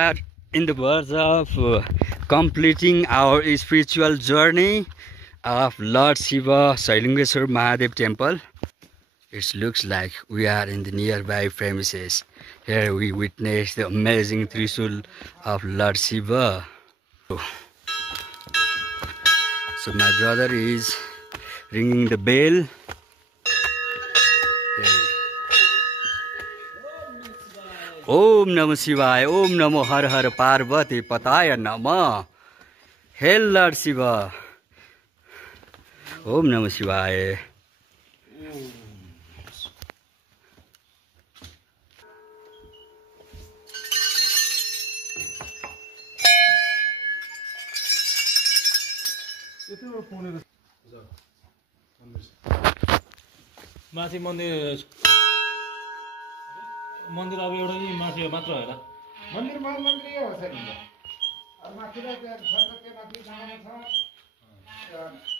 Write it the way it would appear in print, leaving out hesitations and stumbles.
are in the verge of completing our spiritual journey of Lord Shiva Sailingeshwar Mahadev temple. It looks like we are in the nearby premises. Here we witness the amazing Trishul of Lord Shiva. So my brother is ringing the bell. Om Namah Shivaya, Om Namo Har Har Parvati Pataya Namah. Hail Lord Shiva. Om Namah Shivaya. माथि मन्दिर मन्दिर अब एउटा नि माथि मात्र होला मन्दिर मन्दिर हो सर अब माथि र त्यहाँ छ